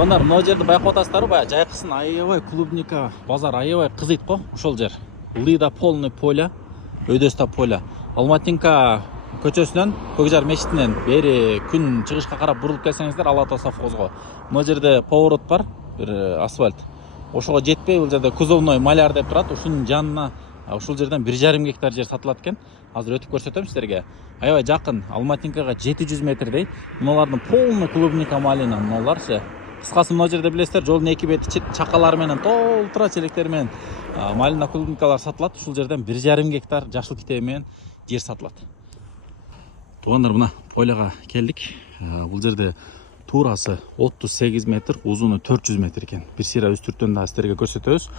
Тонар, мына жерді байқап атасыздар ба? Жайқысын аябай клубника базар аябай қызыйт қо, ошол жер. Лида полный поля, өйдөстө поля. Алматинка көчөсүнөн, Көкжар мешитинен бери күн чыгышка карап бурулуп келсеңиздер, Ала Ата совхозго. Мына жерде поворот бар, бир асфальт. Ошого жетпей, бул жерде кузовной маляр деп турат, ушунун жанына ушул жерден 1,5 гектар жер сатылат экен. Азыр өтүп көрсөтөм силерге. Аябай жакын, Алматинкага 700 метрдей. Муналардын полный клубника малина, муналарчы. Кыскасы мына жерде билесиздер, жолдун эки бети чакалар менен толтура челектер менен малина клубникалар сатылат. Ушул жерден 1,5 гектар жашыл китеби менен жер сатылат. Туугандар, мына поляга келдик. Бул жерде туурасы 38 метр, узуну 400 метр экен. Бир сыйра үстүртөн да силерге көрсөтөбүз.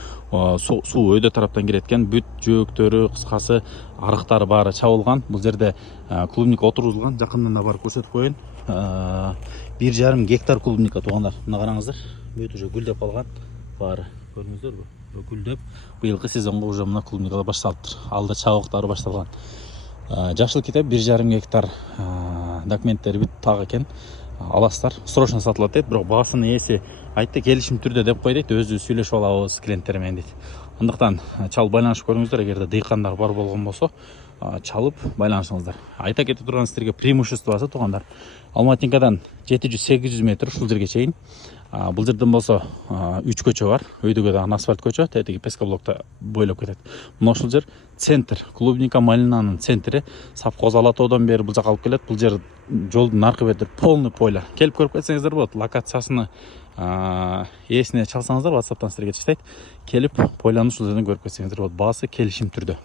Суу өйдө тараптан кирет экен. Бүт жөөктөрү, кыскасы арыктары баары чабылган. Бул жерде клубника отургузулган. Жакындан да барып көрсөтүп коеюн. 1,5 гектар клубника, туугандар. Мына караңыздар. Бүт уже гүлдөп алган. Баары көрдүңүздөрбү? Гүлдөп, быйылкы сезонго уже мына клубникалар башталыптыр. Алда чабыктары башталган. Жашыл китеп 1,5 гектар, документтери бүт так экен. Аластар, срочно сатылат дейт, бирок баасынын ээси айтты, келишим түрдө деп кой дейт, өзү сүйлөшүп алабыз клиенттер менен дейт. Андыктан чалып байланышып көрүңүздөр, эгерде дыйкандар бар болгон болсо, чалып байланышыңыздар. Айта кете турган силерге преимуществосу, туугандар, Алматинкадан 700-800 метр ушул жерге чейин. Бул жерден болсо 3 көчө бар. Өйдөгө дагы асфальт көчө, тетиги пескоблокто бойлоп кетет. Мына ушул жер центр, клубника малинанын центри. Совхоз Ала Таодон бери бул жака алып келет. Бул жер жолдун аркы бети полный поля. Келип көрүп кетсеңиздер болот. Локациясыны эсине чалсаңыздар, WhatsApp'тан силерге чыктайт. Келип пойланы ушул жерден көрүп кетсеңиздер болот. Баасы келишим түрдө.